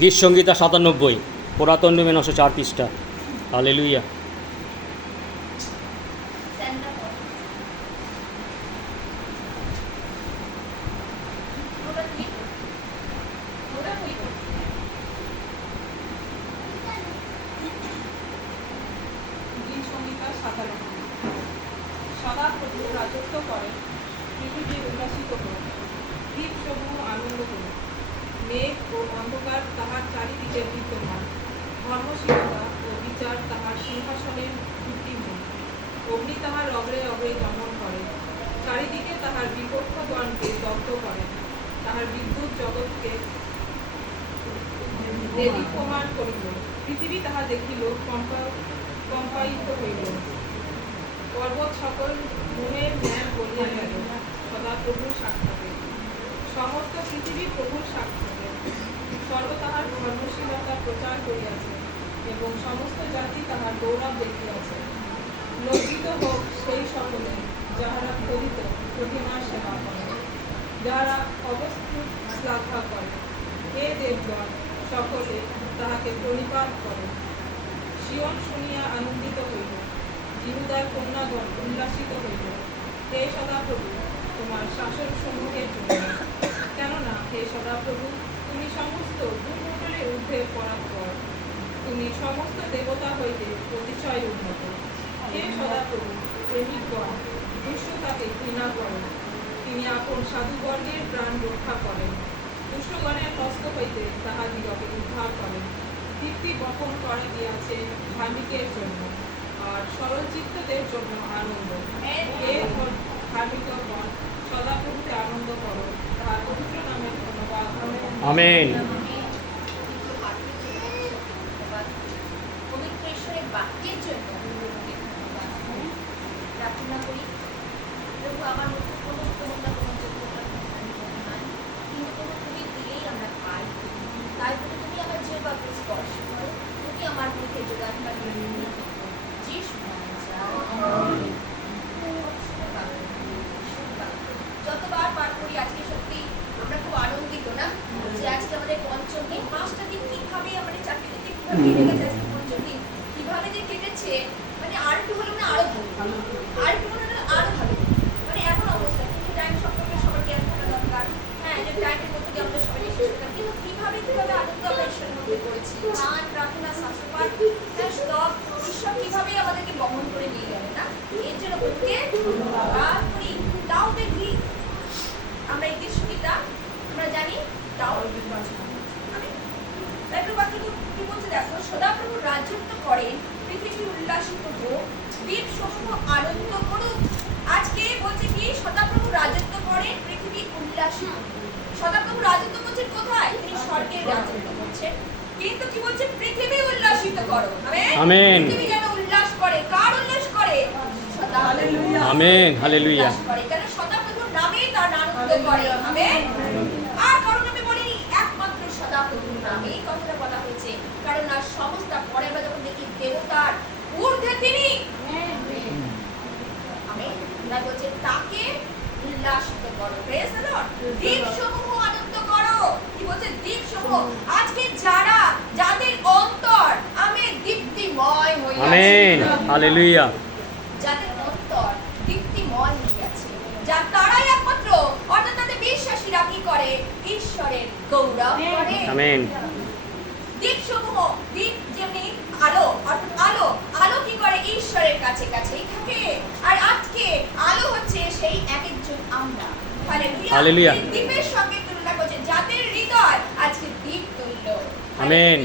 গীত সংগীতা 97, পুরাতন নিয়মে 904 পৃষ্ঠা। হালেলুয়া। সদা প্রভু রাজত্ব করে, পৃথিবী উল্লাসিত হোক, দ্বীপ সমূহ আনন্দ করুক। মেঘ ও অন্ধকার তাহার চারিদিকে বিদ্যমান, ধর্মশীলতা ও বিচার তাহার সিংহাসনের ভিত্তিমূল। অগ্নি তাহার অগ্রে অগ্রে দমন করে, চারিদিকে তাহার বিপক্ষগণকে দগ্ধ করে, তাহার বিদ্যুৎ জগৎকে দেদীপ্যমান করিল। পৃথিবী তাহা দেখিল, কম্পায়িত হইল, পর্বত সকল মোহের ন্যায় বলিয়া গেল সদাপ্রভুর সাক্ষাতে। সমস্ত পৃথিবী প্রভুর সাক্ষাতে সর্ব তাহার ধর্মশীলতা প্রচার করিয়াছে, এবং সমস্ত জাতি তাহার গৌরব দেখিয়াছে। লজ্জিত হোক সেই সকলে যাহারা খোদিত প্রতিমার সেবা করে, যাহারা অবস্থান শ্লাঘা করে। হে দেবগণ, সকলে তাহাকে প্রণিপাত করে। সিয়ন শুনিয়া আনন্দিত হইল, ইহুদার কন্যাগণ উল্লাসিত হইল। হে সদাপ্রভু, তোমার শাসন সমূহের জন্য, কেননা হে সদাপ্রভু, তুমি সমস্ত ভূমণ্ডলের ঊর্ধ্বে পরাৎপর, তুমি সমস্ত দেবতা হইতে অতিশয় উন্নত। হে সদাপ্রভু, প্রেমিকগণ দুষ্টতাকে ঘৃণা করেন, তিনি আপন সাধুবর্গের প্রাণ রক্ষা করেন। দুষ্টগণের হস্ত হইতে তাহাদিগকে উদ্ধার করেন। দীপ্তি বপন করা গিয়াছে ধার্মিকের জন্য, আর সরল চিত্তদের জন্য আনন্দ। হে ধার্মিকগণ, সদাপ্রভুতে আনন্দ করো, তাহার পবিত্র নামের ধন্যবাদ। আমেন। পবিত্র ঈশ্বরের বাক্যের জন্য প্রার্থনা করি। প্রভু, আমার মধ্যে কোনো যোগ্যতা নাই, কিন্তু কোনো তুমি দিলেই আমরা পাই। তাই বলে তুমি আমার যেভাবে স্পর্শ করো, তুমি আমার মধ্যে যোগাত্মা যতবার পাঠ করি আজকে সত্যি আমরা খুব আনন্দিত না যে আজকে আমাদের পঞ্চম দিন। 5টা দিন কিভাবে আমাদের 4টে দিন কিভাবে কেটে গেছে, আজকে পঞ্চম দিন কিভাবে যে কেটেছে, মানে আর একটু হলো না আরো ভালো, আর একটু হলো না আরো ভালো। মানে এখন অবস্থা কিন্তু টাইম সম্পর্কে সবার জ্ঞান থাকা দরকার। হ্যাঁ, যে টাইমের মধ্যে দিয়ে আমাদের সবাই শেষ করতাম, কিন্তু কিভাবে আনন্দ আমরা ঈশ্বরের মধ্যে করেছি। গান, প্রার্থনা, শাস্ত্রপাঠ, সব ঈশ্বর কিভাবে আমাদেরকে বহন করে নিয়ে গেলেন না, এর জন্য প্রত্যেকে ধন্যবাদ করি। তাও দেখি আমরা এই দৃশ্যটা আমরা জানি, তাও কি বলছে দেখো, সদাপ্রভু রাজত্ব করেন, পৃথিবী উল্লাসিত হোক, দ্বীপ সমূহ আনন্দ করুক। আজকে বলছে কি, সদাপ্রভু রাজত্ব করেন, পৃথিবী উল্লাসিত। সদাপ্রভু রাজত্ব করছেন কোথায়? তিনি স্বর্গের রাজত্ব করছেন, কিন্তু কি বলছে, পৃথিবী উল্লাসিত করো। আমেন। পৃথিবী যেন উল্লাস করে। কার উল্লাস করে? সদাপ্রভু। আমেন। হালেলুয়া। কেন? সদাপ্রভুর নামেই তার আনন্দ করে। আমেন। আর কারণ আমি বলিনি, একমাত্র সদাপ্রভুর নামেই কথাটা বলা হয়েছে, কারণ আর সমস্ত পরে আমরা যখন দেখি দেবতার ঊর্ধ্বে তিনি। আমেন। তাই বলছে তাকে উল্লাসিত করো। Praise the lord. দ্বীপসমূহ আনন্দ করো। কি বলছে? দ্বীপসমূহ। আজকে যাদের অন্তর আমেন দীপ্তিময় হয়ে আছে। আমেন। হালেলুয়া। যাদের অন্তর দীপ্তিময় হয়ে আছে, তারাই একমাত্র, অর্থাৎ তাদের বিশ্বাসীরা কি করে? ঈশ্বরের গৌরব করে। আমেন। দ্বীপসমূহ, দ্বীপ যেমনি আলো, অর্থাৎ আলো কি করে? ঈশ্বরের কাছে কাছেই থাকে। আর আজকে আলো হচ্ছে সেই একজন আমরা। হালেলুয়া। দ্বীপের সঙ্গে তুলনা করছে যাদের হৃদয় আজকে দ্বীপ তুল্য। আমেন।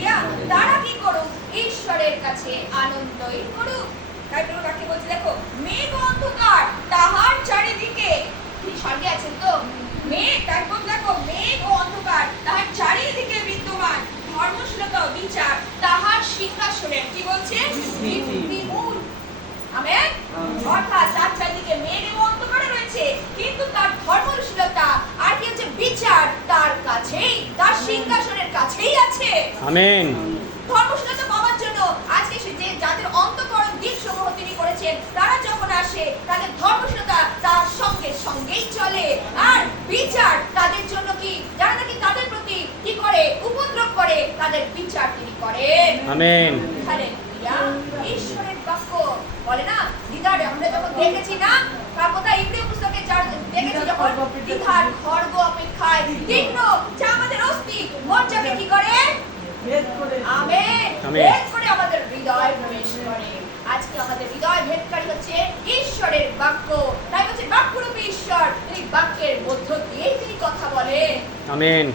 তারা কি করুক? ঈশ্বরের কাছে আনন্দই করুক। তাই প্রভু কাকে বলছে দেখো, মেঘ অন্ধকার তাহার চারিদিকে। তিনি স্বর্গে আছেন তো, মেঘ, তারপর দেখো মেঘ ও অন্ধকার তাহার চারিদিকে বিদ্যমান, ধর্মশীলতা বিচার তাহার সিংহাসনের। কি বলছে? ভিত্তিমূল। আমেন। অর্থাৎ তার চারিদিকে মেঘ এবং অন্ধকার রয়েছে, কিন্তু তার ধর্মশীলতা আর কি হচ্ছে? বিচার তার কাছেই, তার সিংহাসনের কাছেই আছে। আমেন। ধর্মশীলতা পাওয়ার জন্য আজকে যে যাদের অন্তঃকরণ দ্বীপসমূহ তিনি করেছেন, তারা যখন আসে তাদের ধর্মশীলতা তার সঙ্গেই চলে। আর বিচার তাদের জন্য কি, যারা নাকি তাদের প্রতি কি করে? উপদ্রব করে, আমেন। হালেলুয়া। ঈশ্বরের বাক্য বলে না, দ্বিধার আমরা যখন দেখেছি না, তার কথা ইব্রি পুস্তকে দেখেছি যখন দ্বিধার খড়গ অপেক্ষায় তীক্ষ্ণ যা আমাদের অস্থি মজ্জাকে কি করে আমেন ভেদ করে আমাদের হৃদয় প্রবেশ করে। আজকে আমাদের হৃদয় ভেদকারী হচ্ছে ঈশ্বরের বাক্য। তাই হচ্ছে বাক্যরূপী ঈশ্বর, তিনি বাক্যের মধ্য দিয়ে তিনি কথা বলে। আমেন।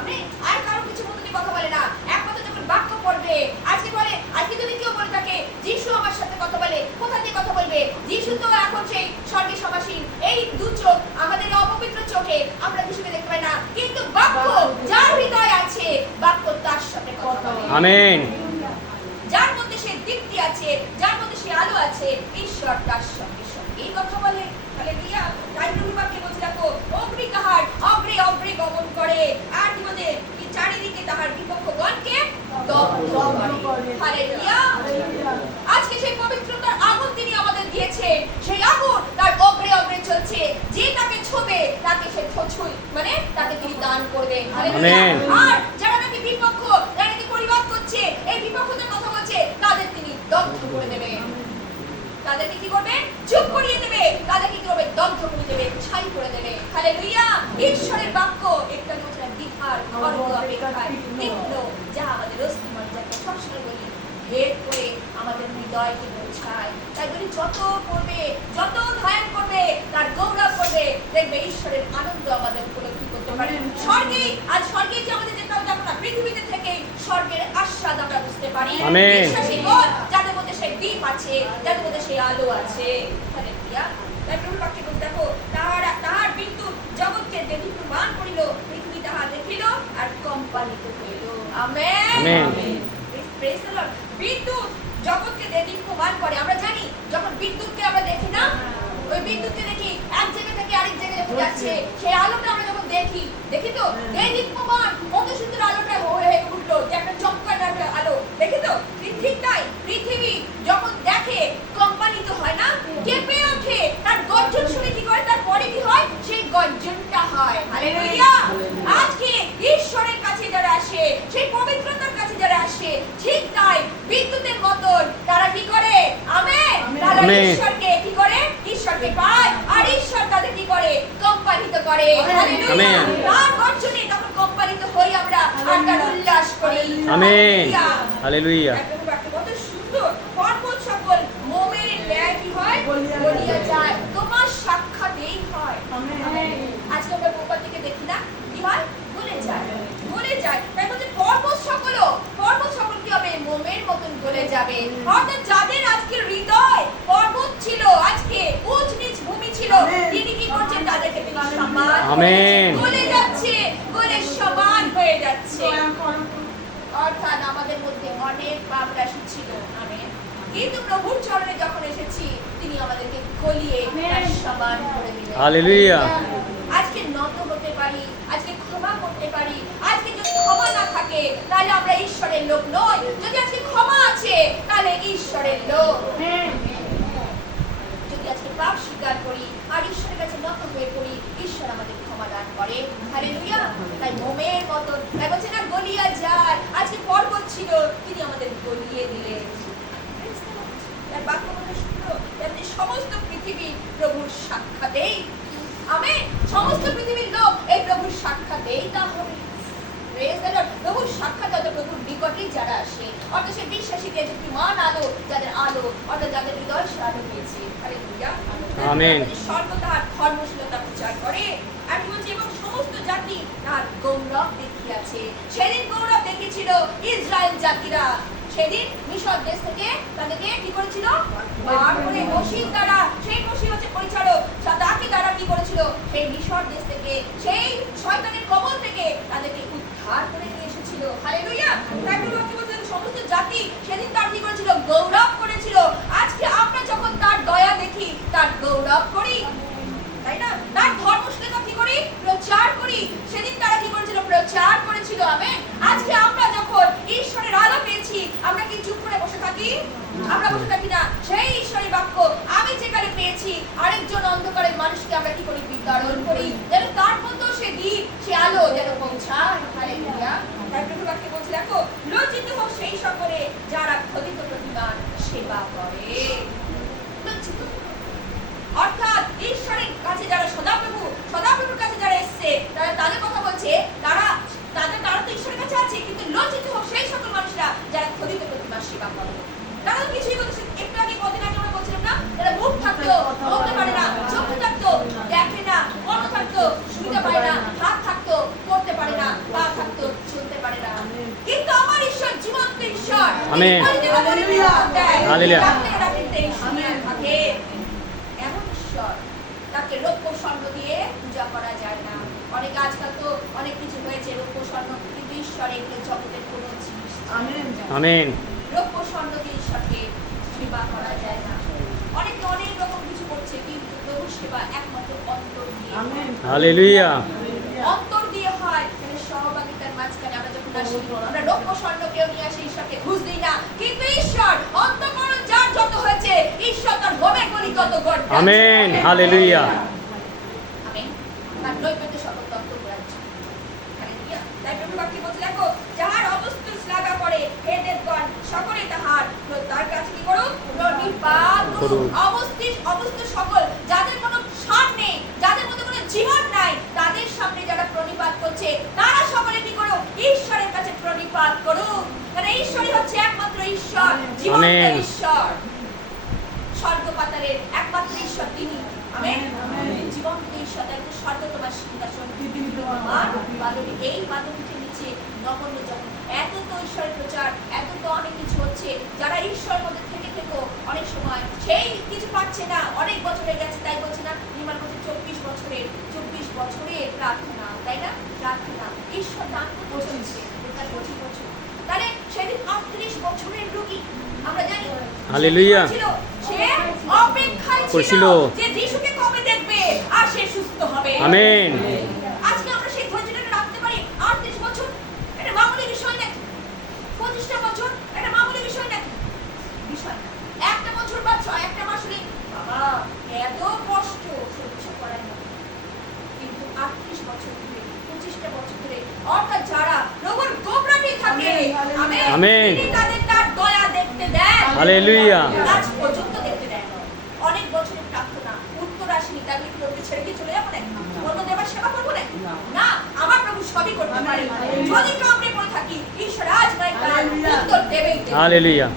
আমি আর কারো কিছু মতো দিয়ে কথা বলে না, একমাত্র যখন বাক্য পড়বে। আজকে বলে, আজকে যদি কেউ বলে থাকে যিশু আমার সাথে কথা বলে, কোথা দিয়ে কথা বলবে? যিশু তো এখন সেই স্বর্গে সমাসীন। এই দু চোখ আমাদের এই অপবিত্র চোখে আমরা যিশুকে দেখতে পাই না, কিন্তু বাক্য যার হৃদয় আছে, বাক্য তার সাথে কথা বলে। আমেন। যার মধ্যে সেই দীপ্তি আছে, যার মধ্যে সেই আলো আছে, ঈশ্বর তার সঙ্গে সঙ্গেই কথা বলে। হালেলুয়া। তাই প্রভু বাক্যে বলছে দেখো, অগ্নি তাহার অগ্রে অগ্রে গমন করে, আর কি বলে, কি চারিদিকে তাহার বিপক্ষগণকে দগ্ধ করে। হালেলুয়া। আজকে সেই পবিত্রতার আগুন তিনি আমাদের দিয়েছে, সেই আগুন তার অগ্রে অগ্রে চলছে। যে তাকে ছোবে তাকে সে ছুঁই মানে তাকে তিনি দান করবে। হালেলুয়া। আর যারা নাকি বিপক্ষ, যারা নাকি পরিবাদ করছে, এই বিপক্ষদের কথা বলছে, তাদের তিনি দগ্ধ করে দেবে। তাদেরকে কি করবে? চুপ করিয়ে দেবে। তাদেরকে কি করবে? দগ্ধ করে দেবে, ছাই করে দেবে। হালেলুয়া। ঈশ্বরের বাক্য একটা বছর দ্বিধার খড়গ অপেক্ষায় তীক্ষ্ণ যা আমাদের অস্থি মজ্জাকে সবসময় বলি ভেদ করে আমাদের হৃদয়কে পৌঁছায়। তাই বলি যত পড়বে, যত ধ্যান করবে, তার গৌরব করবে, দেখবে ঈশ্বরের আনন্দ আমাদের উপলব্ধি করতে পারে। স্বর্গে, আজ স্বর্গে যে আমাদের যেতে হবে আমরা পৃথিবীতে থেকে স্বর্গের আস্বাদ আমরা বুঝতে পারি। আমেন। বিশ্বাসীগণ যাদের মধ্যে সেই দীপ আছে, যাদের মধ্যে সেই আলো আছে। হালেলুয়া। তাই প্রভু বাক্যে বলতে দেখো, তাহার বিদ্যুৎ জগৎকে দেদীপ্যমান করিল, পৃথিবী তাহা দেখিল আর কম্পালিত হইল। Amen. Amen. Praise the lord. বিদ্যুৎ জগৎকে দেদীপ্যমান করে। আমরা জানি যখন বিদ্যুৎকে আমরা দেখি না, ওই বিদ্যুৎকে দেখি এক জায়গা থেকে আরেক জায়গায় যখন যাচ্ছে, সেই আলোটা আমরা যখন দেখি তো দেদীপ্যমান, কত সুন্দর আলোটা হয়ে উঠলো, যে একটা চমৎকার একটা আলো, দেখি তো? ঠিক তাই পৃথিবী যখন দেখে কম্পালিত হয় না, কেঁপে ওঠে, তার গর্জন শুনে কি করে, তার পরে কি হয়? সেই গর্জনটা হয়। হালেলুয়া। আজকে ঈশ্বরের কাছে যারা আসে, সেই পবিত্রতার কাছে যারা আসে, ঠিক তাই বিদ্যুতের মতন তারা কি করে? আমেন। তারা ঈশ্বরকে কি করে? ঈশ্বরকে পায়, আর ঈশ্বর তাদের কি করে? কম্পালিত করে। হালেলুয়া। তার গর্জনে তখন কম্পালিত হই আমরা, আর তার উল্লাস করি। আমেন। হালেলুয়া। কত সুন্দর। পর্বত সকল মোমের ন্যায় কি হয়? গলিয়া যায়, তোমার সাক্ষাতেই হয়। আজকে আমরা মোমবাতিকে দিকে দেখি না, কি হয়? গলে যায়, গলে যায়। তাই বলতে পর্বত সকল কি হবে? মোমের মতন গলে যাবে। অর্থাৎ যাদের আজকে হৃদয় পর্বত ছিল, আজকে উঁচ নিচ ভূমি ছিল, তিনি কি করছেন? তাদেরকে তিনি সমান আমেন। গলে যাচ্ছে, গলে সমান হয়ে যাচ্ছে। অর্থাৎ আমাদের মধ্যে অনেক পাপ রাশি ছিল, আমেন, কিন্তু প্রভুর চরণে যখন এসেছি, তিনি আমাদেরকে গলিয়ে তার সমান করে দিলেন। হালেলুয়া। আজকে নত হতে পারি, আজকে ক্ষমা করতে পারি। আজকে যদি ক্ষমা না থাকে, তাহলে আমরা ঈশ্বরের লোক নই। যদি আজকে ক্ষমা আছে, তাহলে ঈশ্বরের লোক। যদি আজকে পাপ স্বীকার করি আর ঈশ্বরের কাছে নত হয়ে পড়ি, ঈশ্বর আমাদের ক্ষমা দান করে। হালেলুয়া। তাই মোমের মতন, তাই বলছে না গলিয়া যায়। আজকে পর্বত ছিল, তিনি আমাদের গলিয়ে দিলেন। তার বাক্য কত সুন্দর। যাতে সমস্ত পৃথিবী প্রভুর সাক্ষাতেই, আমেন, সমস্ত পৃথিবীর লোক এই প্রভুর সাক্ষাতেই তা হবে। Praise the lord. প্রভুর সাক্ষাৎ অর্থাৎ প্রভুর নিকটেই যারা আসে, অর্থাৎ সেই বিশ্বাসীদের যে বিমান আলো, যাদের আলো, অর্থাৎ যাদের হৃদয় সে আলো পেয়েছে। হালেলুয়া। আমেন। স্বর্গ তাহার ধর্মশীলতা প্রচার করে, আর কি বলছে, এবং সমস্ত জাতি তার গৌরব দেখিয়াছে। সেদিন গৌরব দেখেছিল ইসরায়েল জাতিরা। সেদিন মিশর দেশ থেকে তাদেরকে কি করেছিল? বার করে মসির দ্বারা, সেই মসি হচ্ছে পরিচারক, তাকে দ্বারা কি করেছিল? সেই মিশর দেশ থেকে, সেই শয়তানের কবল থেকে তাদেরকে উদ্ধার করে নিয়ে এসেছিল। হালেলুয়া। তাই বলবো কি বলছেন, সমস্ত জাতি সেদিন তার কি করেছিল? গৌরব করেছিল। আজকে আমরা যখন তার দয়া দেখি, তার গৌরব করি, তাই না? তার ধর্মশীলতা কি করি? প্রচার করি। সেদিন তারা কি করেছিল? প্রচার করেছিল। আমেন। আজকে আমরা যখন ঈশ্বরের আলো পেয়েছি, আমরা কি চুপ করে বসে থাকি? আমরা বসে থাকি না। সেই ঈশ্বরের বাক্য আমি যেখানে পেয়েছি, আরেকজন অন্ধকারের মানুষকে আমরা কি করি? বিতরণ করি, যেন তার মধ্যে সে দ্বীপ, সে আলো যেন পৌঁছায়। হালেলুয়া। তাই প্রভু বাক্যে বলছে দেখো, লজ্জিত হোক সেই সকলে যারা খোদিত প্রতিমার সেবা করে। লজ্জিত হোক। অর্থাৎ ঈশ্বরের কাছে যারা সদাপ্রভুর কাছে যারা এসছে, তারা তাদের কথা বলছে, তারা তো ঈশ্বরের কাছে আছে, কিন্তু লজ্জিত হোক সেই সকল মানুষরা যারা খোদিত প্রতিমার সেবা করে। তারা তো কিছুই করতে, একটু আগে কদিন আগে আমরা বলছিলাম না, তারা মুখ থাকতো বলতে পারে না, চোখ থাকতো দেখে না, মন থাকতো শুনতে পারে না, হাত থাকতো করতে পারে না, পা থাকতো চলতে পারে না, কিন্তু আমার ঈশ্বর জীবন্ত ঈশ্বর। আমেন। হালেলুয়া। থাকে এমন ঈশ্বর, তাকে রৌপ্য স্বর্ণ দিয়ে পূজা করা যায় না। অনেক আজকাল তো অনেক কিছু হয়েছে রৌপ্য স্বর্ণ, কিন্তু ঈশ্বর এগুলো জগতের কোনো জিনিস আমেন। রৌপ্য স্বর্ণ দিয়ে ঈশ্বরকে সেবা করা যায় না। অনেকে অনেক রকম কিছু করছে, কিন্তু প্রভুর সেবা একমাত্র অন্তর দিয়ে। হালেলুয়া। অন্তর দিয়ে হয়। মানে সহভাগিতার মাঝখানে আমরা যখন আসি, আমরা রৌপ্য স্বর্ণ কেউ নিয়ে আসি, ঈশ্বরকে ঘুষ দিই না, কিন্তু ঈশ্বর অন্তঃকরণ যার যত হয়েছে, ঈশ্বর তার হোমের বলি তত গড়। আমেন। হালেলুয়া। আমেন। আর নৈবেদ্য সকল তত্ত্ব গ্রাহ্য। হালেলুয়া। তাই প্রভু বাক্যে বলছে, দেখো, যাহার অবস্তু শ্লাঘা করে হে দেবগণ, সকলে তার কাছে কি করো? প্রণিপাত করো। অবস্তু সকল, যাদের কোনো সার নেই, যাদের মধ্যে কোনো জীবন নাই, তাদের সামনে যারা প্রণিপাত করছে, তারা সকলে কি করো? ঈশ্বরের কাছে প্রণিপাত করো। কারণ ঈশ্বরই হচ্ছে একমাত্র ঈশ্বর, জীবন্ত ঈশ্বর, স্বর্গ পাতালের একমাত্র ঈশ্বর তিনি। আমেন। জীবন্ত ঈশ্বর, তাই তো স্বর্গ তোমার সিংহাসন, তোমার পাদপীঠ। এই পাদপীঠের নিচে নগণ্য যখন এত তো ঈশ্বরের প্রচার, এত তো অনেক কিছু হচ্ছে, যারা ঈশ্বরের মধ্যে থেকে অনেক সময় সেই কিছু পাচ্ছে না, অনেক বছরে গেছে, তাই বলছে না নির্মাণ করছে 24 বছরের প্রার্থনা, তাই না? প্রার্থনা ঈশ্বর দান করতে চলছে, তার 25 বছর, তাহলে সেদিন 38 বছরের রোগী আমরা জানি। হালেলুয়া। সে অপেক্ষায় ছিল যে যিশুকে কবে দেখবে আর সে সুস্থ হবে। আমেন। আজকে আমরা সেই ধৈর্যটা রাখতে পারি। 38 বছর এটা মামুলি বিষয় নাকি? 25টা বছর এটা মামুলি বিষয় নাকি? বিষয় না। একটা বছর বা একটা মাস হলে বাবা এত কষ্ট সহ্য করার মতো, কিন্তু 38 বছর ধরে, 25টা বছর ধরে, অর্থাৎ যারা প্রভুর গোপনে থাকে, আমেন, তিনি তাদের তার দয়া দেখতে দেন। হালেলুয়া। আজ পর্যন্ত দেখতে দেন। অনেক বছরের প্রার্থনা উত্তর আসেনি, তাহলে কি প্রভু ছেড়ে দিয়ে চলে যাবো নাকি? অন্য দেবার সেবা করবো নাকি? না, আমার প্রভু সবই করতে পারে। যদি কামড়ে পড়ে থাকি, ঈশ্বর আজ নয় কাল উত্তর দেবেই দেবে। হালেলুয়া।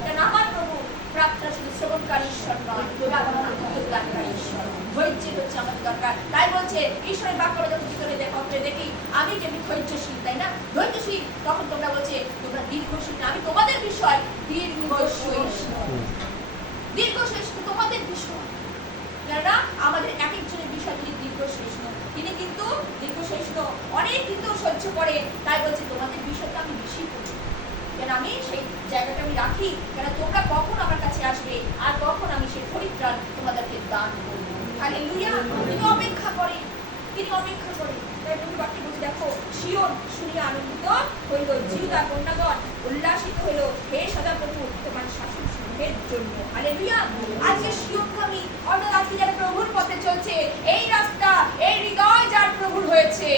কারণ আমার প্রভু প্রার্থনা শুধু শ্রবণকারী ঈশ্বর নয়, প্রার্থনা উত্তরদানকারী ঈশ্বর। ধৈর্যের হচ্ছে আমাদের দরকার। তাই বলছে ঈশ্বরের বাক্য যখন ভিতরে দেখি, আমি যেমনি ধৈর্যশীল, তাই না? ধৈর্যশীল, তখন তোমরা বলছে তোমরা দীর্ঘশীল না, আমি তোমাদের বিষয় দীর্ঘসহিষ্ণু তোমাদের বিষয়। কেননা আমাদের এক একজনের বিষয় তিনি দীর্ঘসহিষ্ণু, তিনি কিন্তু দীর্ঘসহিষ্ণু, অনেক কিন্তু সহ্য করে। তাই বলছে তোমাদের বিষয়টা আমি বেশি করি, কেন আমি সেই জায়গাটা আমি রাখি, কেন তোমরা কখন আমার কাছে আসবে আর কখন আমি সেই পরিত্রাণ তোমাদেরকে দান করব। হালেলুয়া। তিনি অপেক্ষা করে। তাই প্রভু বাক্যে বলছে, দেখো, সিয়ন শুনিয়া আনন্দিত হইল, জিহুদা কন্যাগণ উল্লাসিত হইল, হে সদাপ্রভু তোমার শাসন সমূহের জন্য। হালেলুয়া। আজকে সিয়নগামী, অর্থাৎ আজকে যারা প্রভুর পথে চলছে, এই রাস্তা, এই হৃদয় যার প্রভুর হয়েছে,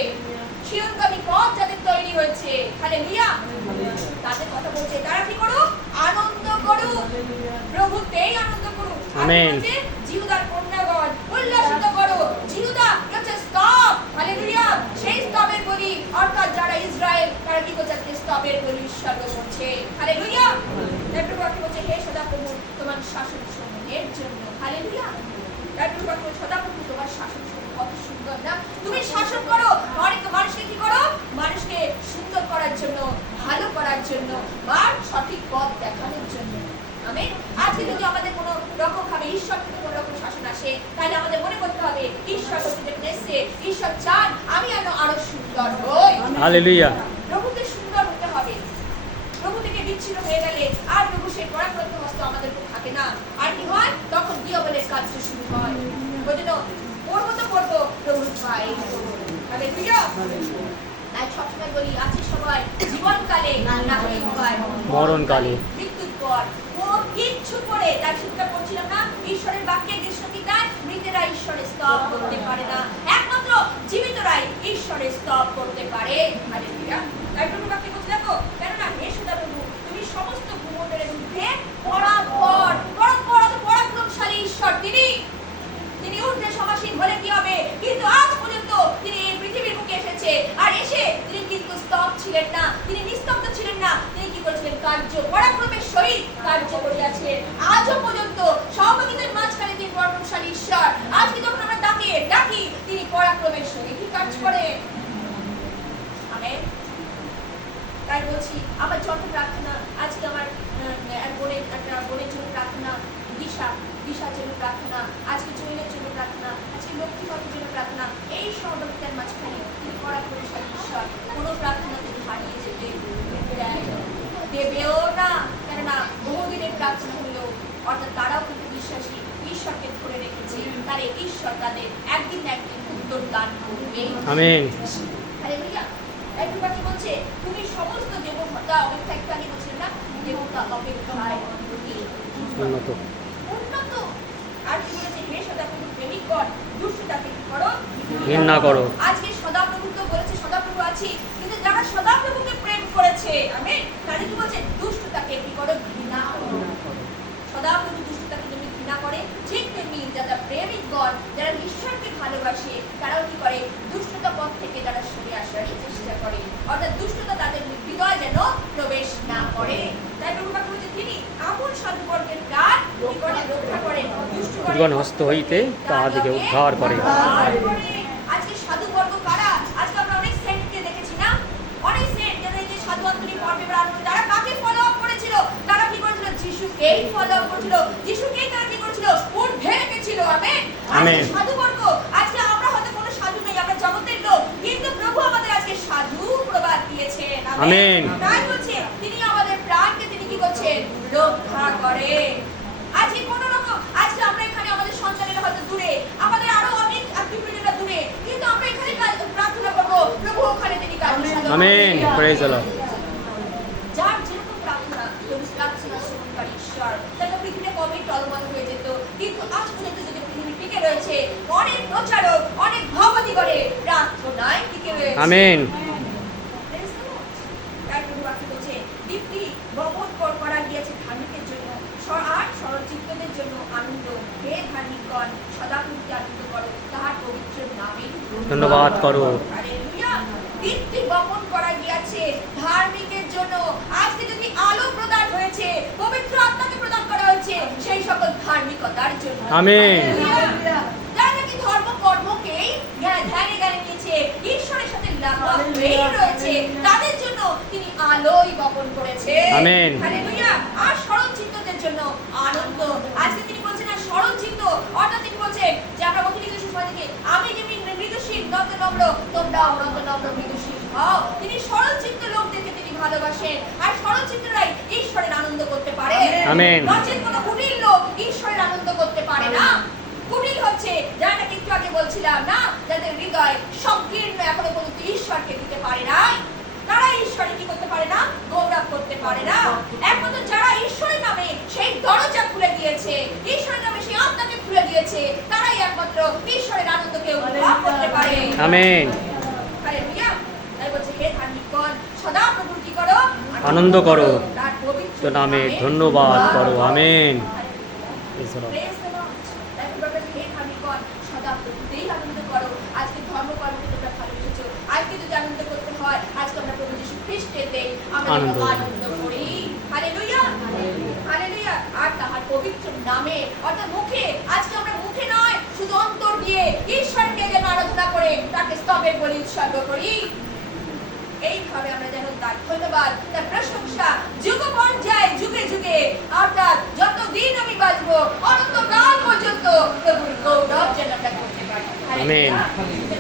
সিয়নগামী পথ যাদের তৈরি হয়েছে, হালেলুয়া, তাদের কথা বলছে, তারা কি করো? আনন্দ করো, প্রভুতেই আনন্দ করো। আমেন। জিহুদার কন্যাগণ উল্লাসিত করো। জিহুদা হচ্ছে স্তব, হালেলুয়া, সেই স্তবের বলি, অর্থাৎ যারা ইসরায়েল, তারা কি করছে? স্তবের বলি উৎসর্গ করছে, হালেলুয়া। তারপর বাক্য বলছে, হে সদাপ্রভু তোমার শাসন সমূহের জন্য। হালেলুয়া। তারপর বাক্য বলছে, সদাপ্রভু তোমার শাসন সমূহ কত সুন্দর না? তুমি শাসন করো, অনেক মানুষকে কি করো? মানুষকে সুন্দর করার জন্য, ভালো করার জন্য, বা সঠিক পথ দেখানোর জন্য। আমেন। আজকে যদি আমাদের কোনো রকম ভাবে ঈশ্বর থেকে কোনো রকম শাসন আসে, তাহলে আমাদের মনে করতে হবে ঈশ্বর যেখানে এসছে, ঈশ্বর চান আমি আরো সুন্দর হই। হালেলুয়া। প্রভুকে সুন্দর হতে হবে। প্রভু থেকে বিচ্ছিন্ন হয়ে গেলে আর প্রভু সেই পরাক্রান্ত হস্ত আমাদের উপর থাকে না। আর কি হয়? তখন দিয়াবলের কাজ শুরু হয়। ওই জন্য পড়বো প্রভুর পায়ে। হালেলুয়া। তাই সবসময় বলি, আছে সবাই জীবনকালে নাকি হয় মরণকালে, মৃত্যুর পর কোনো কিচ্ছু করে, তাই শুরুটা পড়ছিলাম না, ঈশ্বরের বাক্যে দৃষ্টিতায় মৃতেরা ঈশ্বরের স্তব করতে পারে না। একমাত্র জীবিতরাই ঈশ্বরের স্তব করতে পারে। হালেলুয়া। তাই প্রভু বাক্যে বলছে দেখো, কেননা হে সদাপ্রভু তুমি সমস্ত ভূমণ্ডলের ঊর্ধ্বে পরাক্রমশালী ঈশ্বর, তিনি ঊর্ধ্বে সমাসীন হলে কি হবে, কিন্তু আজ পর্যন্ত তিনি এই পৃথিবীর বুকে এসেছে, আর এসে তিনি কিন্তু স্তব ছিলেন না, তিনি নিস্তব্ধ ছিলেন না, তিনি কি করেছিলেন, কার্য পরাক্রমের সহিত কার্য করিয়াছিলেন। আজও পর্যন্ত সহভাগীদের মাঝখানে তিনি পরাক্রমশালী ঈশ্বর। আজকে যখন আমরা ডাকি তিনি পরাক্রমের সহিত কি কাজ করেন। আমেন। তাই বলছি আমার যত প্রার্থনা, আজকে আমার একটা বোনের জন্য প্রার্থনা, দিশার জন্য প্রার্থনা, আজকে জৈনের জন্য প্রার্থনা, আজকে লক্ষ্মীপতির জন্য প্রার্থনা, এই সহযোগিতার মাঝখানে তিনি পরাক্রমশালী ঈশ্বর। কোনো প্রার্থনা তিনি হারিয়ে যেতে দেবেও না, কেননা বহুদিনের প্রার্থনা হলো, অর্থাৎ তারাও কিন্তু বিশ্বাসী, ঈশ্বরকে ধরে রেখেছে, তার ঈশ্বর তাদের একদিন না একদিন উত্তর দান করবে। আমেন। হালেলুয়া। একটু বাকি বলছে তুমি সমস্ত দেবতা অপেক্ষা, একটু আগে বলছিলেন না, দেবতা অপেক্ষায় উন্নত। আর কি বলেছে, হে সদাপ্রভু প্রেমিকগণ দুষ্টতাকে কি করো, ঘৃণা করো। আজকে সদাপ্রভু তো বলেছে সদাপ্রভু আছি, কিন্তু যারা সদাপ্রভুকে প্রেম করেছে, আমেন, তাদের কি বলছে, দুষ্টতাকে কি করো, ঘৃণা করো। সদাপ্রভু দুষ্টতাকে যেমনি ঘৃণা করে, ঠিক তেমনি যারা প্রেমিকগণ, যারা ঈশ্বরকে ভালোবাসে, তারাও কি করে, দুষ্টতা পথ থেকে তারা সরে আসারই চেষ্টা করে, অর্থাৎ দুষ্টতা তাদের হৃদয় যেন প্রবেশ না করে। তাই প্রভু বাক্য বলছে তিনি আপন সাধুবর্গের প্রাণ কি করে, রক্ষা করেন, দুর্গণ হস্ত হইতে তাহাদিকে উদ্ধার করে। আজকে সাধুবর্গ কারা? আজকে আমরা অনেক সেন্টকে দেখেছি না, অনেক সেন্ট যারা এই যে সাধু আন্তরিক পর্বে প্রারম্ভে তারা কাকে ফলো আপ করেছিল, তারা কি করেছিল, যিশুকেই ফলো আপ করেছিল, যিশুকেই তারা কি করেছিল, ঊর্ধ্বে রেখেছিল। আমেন। আজকে সাধুবর্গ, আজকে আমরা হয়তো কোনো সাধু নেই, আমরা জগতের লোক, কিন্তু প্রভু আমাদের আজকে সাধু প্রবাদ দিয়েছেন। আমেন। তাই বলছে তিনি আমাদের প্রাণকে তিনি কি করছেন, রক্ষা করে। আজকে কোন রকম, আজকে আমরা এখানে আমাদের সন্তানেরা হয়তো দূরে, আমাদের আরো অনেক আত্মীয়রা দূরে, কিন্তু আমরা এখানে প্রার্থনা করবো, প্রভু ওখানে তিনি কাজ করবেন। আমেন। Praise the lord. যার যেরকম প্রার্থনা, প্রভু প্রার্থনা শুনকারী ঈশ্বর। তাহলে পৃথিবীতে কবে টলমল হয়ে যেত, কিন্তু আজ পর্যন্ত যদি পৃথিবী টিকে রয়েছে, অনেক প্রচারক, অনেক ভাবাদি করে প্রার্থনায় টিকে রয়েছে। আমেন। তাই প্রভু বাক্য বলছে দীপ্তি বপন করা গিয়েছে ধার্মিকের জন্য, আর সরলচিত্তদের জন্য আনন্দ। হে ধার্মিকগণ সদাপ্রভুকে আনন্দ করো, তাহার পবিত্র নামে ধন্যবাদ করো। হালেলুয়া। দীপ্তি বপন করা গিয়েছে ধার্মিকের জন্য। আজকে যদি আলো প্রদান হয়েছে, পবিত্র আত্মাকে প্রদান করা হয়েছে, সেই সকল ধার্মিকতার জন্য। আমেন। হালেলুয়া। যারা নাকি ধর্ম কর্মকেই ধ্যানে জ্ঞানে নিয়েছে, ঈশ্বরের সাথে লাগাম হয়ে রয়েছে, তাদের জন্য তিনি আলোই বপন করেছে। আমেন। হালেলুয়া। আর সরল চিত্তদের জন্য আনন্দ। আজকে তিনি বলছেন না সরল চিত্ত, অর্থাৎ তিনি বলছেন যে আমরা অতিরিক্ত সময় থেকে আমি যেমনি মৃদুশীল নম্র, তোমরাও নম্র মৃদুশীল হও। তিনি সরল চিত্ত লোকদেরকে তিনি ভালোবাসেন, আর সরল চিত্তরাই ঈশ্বরের আনন্দ করতে পারে। আমেন। নচেত কোনো কুটিল লোক ঈশ্বরের আনন্দ করতে পারে না। কুটিল হচ্ছে যারা নাকি একটু আগে বলছিলাম না, যাদের হৃদয় সংকীর্ণ, এখনো পর্যন্ত ঈশ্বরকে দিতে পারে নাই, তারা ঈশ্বরে কি করতে পারে না, গৌরব করতে পারে না। একমাত্র যারা ঈশ্বরের নামে সেই দরজা খুলে দিয়েছে, ঈশ্বরের নামে সেই আত্মাকে খুলে দিয়েছে, তারাই একমাত্র ঈশ্বরের আনন্দকে উপভোগ করতে পারে। আমেন। হালেলুয়া। তাই বলছে হে ধার্মিকগণ সদাপ্রভুর কি করো, আনন্দ করো, তার পবিত্র তো নামে ধন্যবাদ করো। আমেন। Praise the Lord. তাই বলবে হে ধার্মিকগণ সদাপ্রভুতেই আনন্দ করো। আজকে ধর্মকর্মকে তোমরা ভালোবেসেছো, আজকে যদি আনন্দ করতে হয়, আজকে আমরা প্রভু যীশু খ্রিস্টেতে আমরা আনন্দ আনন্দ করি। হালেলুয়া। হালেলুয়া। আর তাহার পবিত্র নামে, অর্থাৎ মুখে, আজকে আমরা মুখে নয়, শুধু অন্তর দিয়ে ঈশ্বরকে যেন আরাধনা করে তাকে স্তবের বলি উৎসর্গ করি। এইভাবে আমরা যেন তার ধন্যবাদ, তার প্রশংসা যুগ পর্যায়ে যুগে যুগে, অর্থাৎ যতদিন আমি বাঁচবো অনন্তকাল পর্যন্ত প্রভুর গৌরব যেন আমরা করতে পারি। আমেন।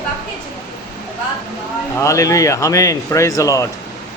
বাক্যের জন্য ধন্যবাদ। Hallelujah. Amen. Praise the Lord.